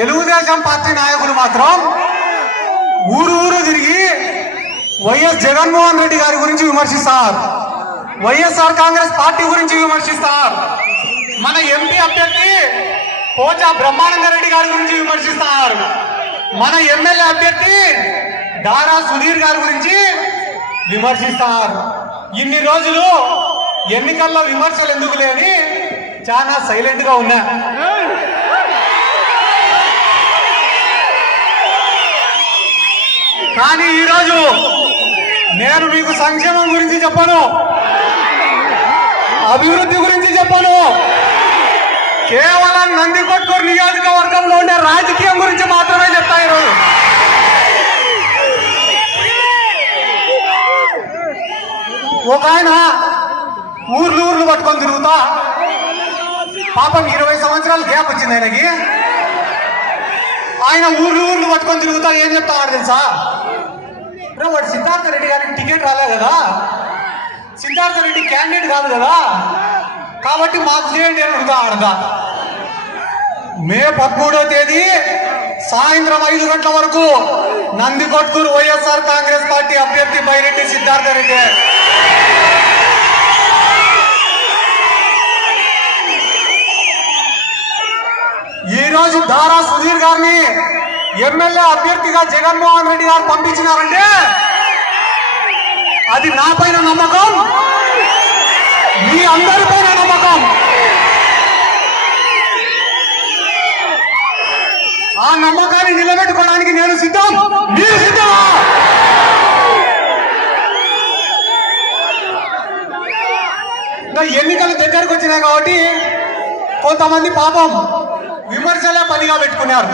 Telugu Desam party నాయకులు మాత్రం ఊరు ఊరు తిరిగి వైఎస్ జగన్మోహన్ రెడ్డి గారి గురించి విమర్శిస్తారు. వైఎస్ఆర్ కాంగ్రెస్ పార్టీ గురించి విమర్శిస్తారు. మన ఎంపీ అభ్యర్థి పోచా బ్రహ్మానంద రెడ్డి గారి గురించి విమర్శిస్తారు. మన ఎమ్మెల్యే అభ్యర్థి దారా సుధీర్ గారి గురించి విమర్శిస్తారు. ఇన్ని రోజులు ఎన్నికల్లో విమర్శలు ఎందుకు లేని చాలా సైలెంట్గా ఉన్నా. కానీ ఈరోజు నేను మీకు సంక్షేమం గురించి చెప్పను. అభివృద్ధి గురించి చెప్పను. కేవలం నందికొట్కూరు నియోజకవర్గంలో ఉండే రాజకీయం గురించి మాత్రమే చెప్తా ఈరోజు. ఒక ఆయన ఊర్లు ఊర్లు పట్టుకొని తిరుగుతా. పాపం ఇరవై సంవత్సరాలు గ్యాప్ వచ్చింది ఆయనకి. ఆయన ఊర్లు ఊర్లు పట్టుకొని తిరుగుతా ఏం చెప్తా తెలుసా? వాడు సిద్ధార్థ రెడ్డి గారికి టికెట్ రాలే కదా? సిద్ధార్థ రెడ్డి క్యాండిడేట్ కాదు కదా? కాబట్టి మాకు చేయండి అని ఆడదా మే పదమూడో తేదీ సాయంత్రం ఐదు గంటల వరకు నందికొట్కూరు వైఎస్ఆర్ కాంగ్రెస్ పార్టీ అభ్యర్థి బైరెడ్డి సిద్ధార్థ రెడ్డి. ఈ రోజు దారా సుధీర్ గారిని ఎమ్మెల్యే అభ్యర్థిగా జగన్మోహన్ రెడ్డి గారు పంపించినారంటే అది నా పైన నమ్మకం. మీ అందరి పైన నమ్మకం. ఆ నమ్మకాన్ని నిలబెట్టుకోవడానికి నేను సిద్ధం. మీరు సిద్ధమా? ఎన్నికలు దగ్గరకు వచ్చినాయి కాబట్టి కొంతమంది పాపం విమర్శలే పనిగా పెట్టుకున్నారు.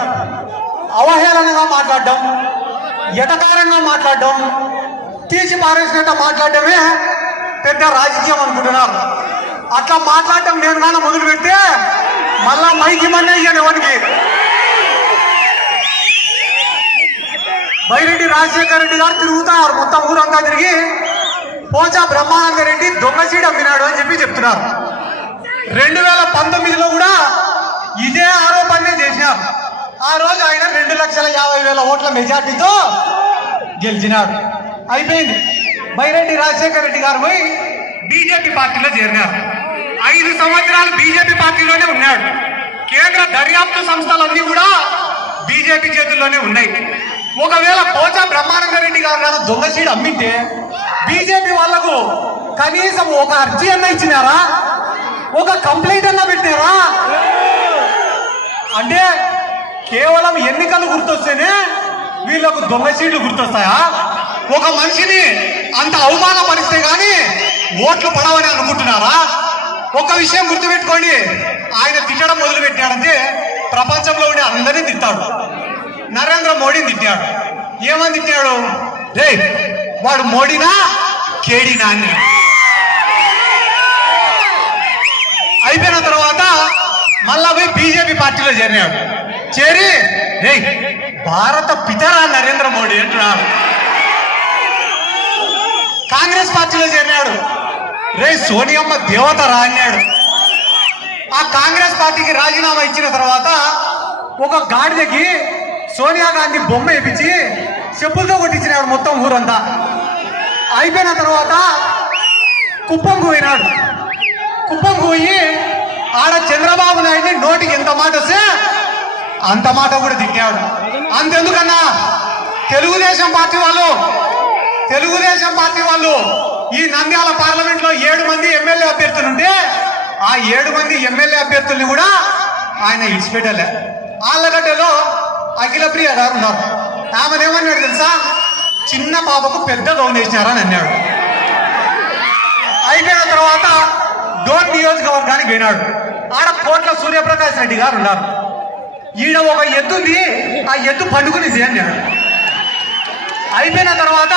అవహేళనగా మాట్లాడడం ఎటకారంగా మాట్లాడడం తీసి పారేసినట్టు మాట్లాడటమే పెద్ద రాజకీయం అనుకుంటున్నారు. అట్లా మాట్లాడటం నేను కానీ మొదలు పెడితే మళ్ళా మైకి మన్నే ఇయ్యాను ఎవరికి? బైరెడ్డి రాజశేఖర రెడ్డి గారు తిరుగుతున్నారు మొత్తం ఊరంతా తిరిగి. పోచా బ్రహ్మానంద రెడ్డి దొంగ సీడ్ అమ్మినాడు అని చెప్పి చెప్తున్నారు. రెండు వేల పంతొమ్మిదిలో కూడా ఇదే ఆ రోజు ఆయన రెండు లక్షల యాభై వేల ఓట్ల మెజార్టీతో గెలిచినారు. అయిపోయింది. బైరెడ్డి రాజశేఖర రెడ్డి గారు పోయి బీజేపీ పార్టీలో చేరినారు. ఐదు సంవత్సరాలు బీజేపీ పార్టీలోనే ఉన్నాడు. కేంద్ర దర్యాప్తు సంస్థలన్నీ కూడా బీజేపీ చేతుల్లోనే ఉన్నాయి. ఒకవేళ పోచా బ్రహ్మానంద రెడ్డి గారు గారు దొంగ సీడ్ అమ్మితే బీజేపీ వాళ్ళకు కనీసం ఒక అర్జీ అన్న ఇచ్చినారా? ఒక కంప్లైంట్ అన్న పెట్టినారా? అంటే కేవలం ఎన్నికలు గుర్తొస్తేనే వీళ్ళకు దొంగ సీట్లు గుర్తొస్తాయా? ఒక మనిషిని అంత అవమానపరిస్తే గాని ఓట్లు పడవని అనుకుంటున్నారా? ఒక విషయం గుర్తుపెట్టుకోండి. ఆయన తిట్టడం మొదలు పెట్టాడంటే ప్రపంచంలో ఉండే అందరినీ తిట్టాడు. నరేంద్ర మోడీని తిట్టాడు. ఏమని తిట్టాడు? రే వాడు మోడీనా కేడీనా అని. అయిపోయిన తర్వాత మళ్ళా పోయి బీజేపీ పార్టీలో చేరినాడు. చేరి రే భారత పితరా నరేంద్ర మోడీ అంటున్నాడు కాంగ్రెస్ పార్టీలో చేరినాడు. రే సోనియమ్మ దేవత రా అన్నాడు. ఆ కాంగ్రెస్ పార్టీకి రాజీనామా ఇచ్చిన తర్వాత ఒక గాడిదకి సోనియా గాంధీ బొమ్మ వేపించి చెప్పులతో కొట్టించినాడు మొత్తం ఊరంతా. అయిపోయిన తర్వాత కుప్పంకు పోయినాడు. కుప్పం పోయి ఆడ చంద్రబాబు నాయుడిని నోటికి ఎంత మాట వస్తే అంత మాట కూడా తిట్టాడు. అంతెందుకన్నా? తెలుగుదేశం పార్టీ వాళ్ళు తెలుగుదేశం పార్టీ వాళ్ళు ఈ నంద్యాల పార్లమెంట్లో ఏడు మంది ఎమ్మెల్యే అభ్యర్థులు ఉంటే ఆ ఏడు మంది ఎమ్మెల్యే అభ్యర్థుల్ని కూడా ఆయన ఇడిచిపెట్టలే ఆళ్ళగడ్డలో అఖిలప్రియ గారు ఉన్నారు. ఆమెనేమన్నాడు తెలుసా? చిన్న పాపకు పెద్ద గౌన్ వేసినారని అన్నాడు. అయిపోయిన తర్వాత డోన్ నియోజకవర్గానికి పోయినాడు. ఆడ కోట్ల సూర్యప్రకాష్ రెడ్డి గారు ఉన్నారు. ఈయన ఒక ఎద్దుంది ఆ ఎద్దు పండుకుని అన్నాడు అయిపోయిన తర్వాత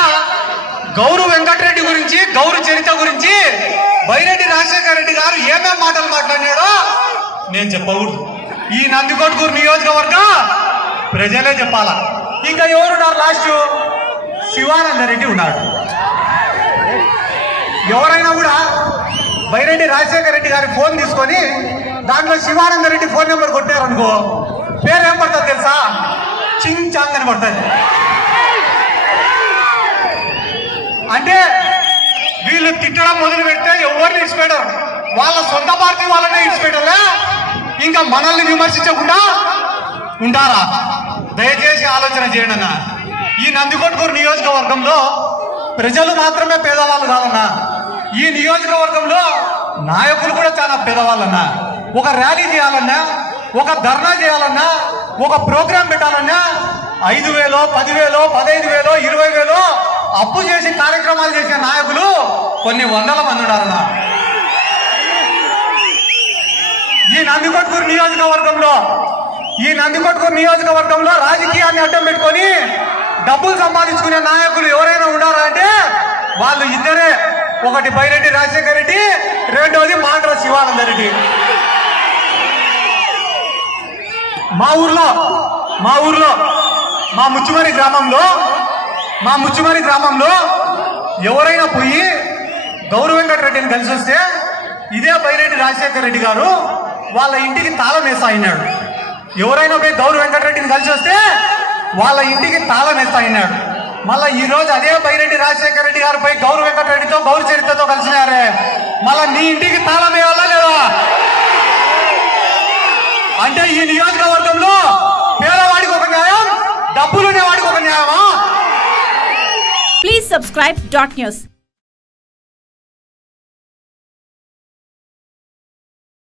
గౌరు వెంకటరెడ్డి గురించి గౌరు చరిత్ర గురించి బైరెడ్డి రాజశేఖర రెడ్డి గారు ఏమేం మాటలు మాట్లాడినాడో నేను చెప్పకూడదు. ఈ నందికొట్కూరు నియోజకవర్గం ప్రజలే చెప్పాలా? ఇంకా ఎవరున్నారు లాస్ట్ శివానంద రెడ్డి ఉన్నాడు. ఎవరైనా కూడా బైరెడ్డి రాజశేఖర రెడ్డి గారి ఫోన్ తీసుకొని దాంట్లో శివానంద రెడ్డి ఫోన్ నెంబర్ కొట్టారనుకో పేరు ఏం పడుతుంది తెలుసా? చింగ్ చాంగ్ అని పడుతుంది. అంటే వీళ్ళు తిట్టడం మొదలు పెడితే ఎవరిని ఇడిచిపెట్టరు వాళ్ళ సొంత పార్టీ వాళ్ళనే ఇడిచిపెట్టలే ఇంకా మనల్ని విమర్శించకుండా ఉంటారా దయచేసి ఆలోచన చేయండి అన్న. ఈ నందికొట్కూరు నియోజకవర్గంలో ప్రజలు మాత్రమే పేదవాళ్ళు కాదన్నా. ఈ నియోజకవర్గంలో నాయకులు కూడా చాలా పేదవాళ్ళన్నా. ఒక ర్యాలీ చేయాలన్నా ఒక ధర్నా చేయాలన్నా ఒక ప్రోగ్రాం పెట్టాలన్నా ఐదు వేలో పదివేలో పదహైదు వేలో ఇరవై వేలో అప్పు చేసి కార్యక్రమాలు చేసే నాయకులు కొన్ని వందల మంది ఉన్నారన్నా. ఈ నందికొట్కూరు నియోజకవర్గంలో ఈ నందికొట్కూరు నియోజకవర్గంలో రాజకీయాన్ని అడ్డం పెట్టుకొని డబ్బులు సంపాదించుకునే నాయకులు ఎవరైనా ఉన్నారా అంటే వాళ్ళు ఇద్దరే. ఒకటి బైరెడ్డి రాజశేఖర్ రెడ్డి రెండోది మాండ్ర శివానంద రెడ్డి. మా ఊర్లో మా ఊర్లో మా ముచ్చుమరి గ్రామంలో మా ముచ్చుమరి గ్రామంలో ఎవరైనా పోయి గౌరవ వెంకటరెడ్డిని కలిసి వస్తే ఇదే బైరెడ్డి రాజశేఖర రెడ్డి గారు వాళ్ళ ఇంటికి తాళం వేస్తా ఎవరైనా పోయి గౌరవ వెంకటరెడ్డిని కలిసి వస్తే వాళ్ళ ఇంటికి తాళం వేస్తా మళ్ళీ మళ్ళా ఈ రోజు అదే బైరెడ్డి రాజశేఖర రెడ్డి గారు పోయి గౌరవ వెంకటరెడ్డితో గౌరవ చరిత్రతో కలిసినారే. మళ్ళీ నీ ఇంటికి తాళం వేయాలా లేదా? అంటే ఈ నియోజకవర్గంలో పేదవాడికి ఒక న్యాయం డబ్బులునే వాడికి ఒక న్యాయమా? Please subscribe dot news